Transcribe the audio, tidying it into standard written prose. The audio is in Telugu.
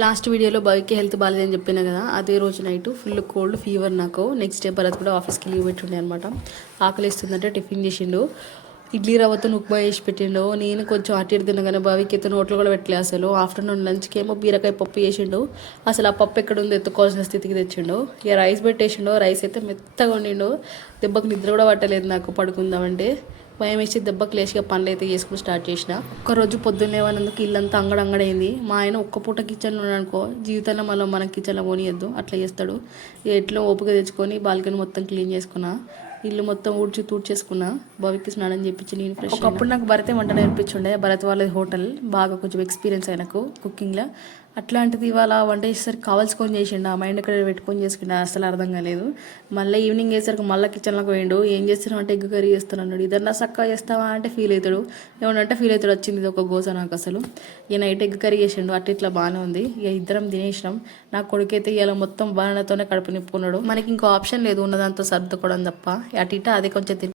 లాస్ట్ వీడియోలో బాయ్కి హెల్త్ బాగాలేదని చెప్పినా కదా, అదే రోజు నైట్ ఫుల్ కోల్డ్ ఫీవర్ నాకు. నెక్స్ట్ డే భరత్ కూడా ఆఫీస్కి లీవ్ పెట్టుండే అనమాట. ఆకలిస్తుందంటే టిఫిన్ చేసిండు, ఇడ్లీ రవ్వతో ఉప్మా వేసి పెట్టిండు. నేను కొంచెం అటు ఇటు తినగానే బావికి అయితే నోట్లో కూడా పెట్టలే అసలు. ఆఫ్టర్నూన్ లంచ్కి ఏమో బీరకాయ పప్పు చేసిండు. అసలు ఆ పప్పు ఎక్కడ ఉందో ఎత్తుకోవాల్సిన స్థితికి తెచ్చిండు. ఇక రైస్ పెట్టేసిండు, రైస్ అయితే మెత్తగా వండిండు. దెబ్బకి నిద్ర కూడా పట్టలేదు నాకు పడుకుందామంటే. భయం వేసి దెబ్బకి లేచిగా పనులు అయితే చేసుకుని స్టార్ట్ చేసిన. ఒక్కరోజు పొద్దున్న లేవనందుకు ఇల్లంతా అంగడంగడైంది. మా ఆయన ఒక్క పూట కిచెన్లో అనుకో, జీవితంలో మళ్ళీ మన కిచెన్లో పోనీయద్దు, అట్లా చేస్తాడు. ఎట్లా ఓపిక తెచ్చుకొని బాల్కనీ మొత్తం క్లీన్ చేసుకున్నా, ఇల్లు మొత్తం ఊడ్చి తూడ్చేసుకున్నా, బావికి స్నానం చేయించి నేను ఫ్రెష్. ఒకప్పుడు నాకు భరతే వంట నేర్పించుండే. భరత్ వాళ్ళది హోటల్, బాగా కొంచెం ఎక్స్పీరియన్స్ అయినకు కుకింగ్లో. అట్లాంటిది ఇవాళ వంట చేసేసరికి కావాల్సుకొని చేసిండు. ఆ మైండ్ ఎక్కడ పెట్టుకొని చేసుకుంటా అసలు అర్థం కాలేదు. మళ్ళీ ఈవినింగ్ వేసరికి మళ్ళీ కిచెన్లోకి పోయిండు. ఏం చేస్తున్నావు అంటే ఎగ్ కర్రీ చేస్తున్నాడు. ఇదన్నా చక్కగా చేస్తావా అంటే ఫీల్ అవుతాడు, ఏమన్నా ఫీల్ అవుతాడు. వచ్చింది ఇది ఒక గోస నాకు అసలు. ఈ నైట్ ఎగ్ కర్రీ చేసిండు, అట్లా ఇట్లా బాగానే ఉంది. ఇక ఇద్దరం తినేసినాం. నా కొడుకైతే ఇలా మొత్తం బాణతోనే కడుపు నిప్పుకున్నాడు. మనకి ఇంకో ఆప్షన్ లేదు, ఉన్నదాంతో సర్దుకోవడం తప్ప. అటు ఇటు అదే కొంచెం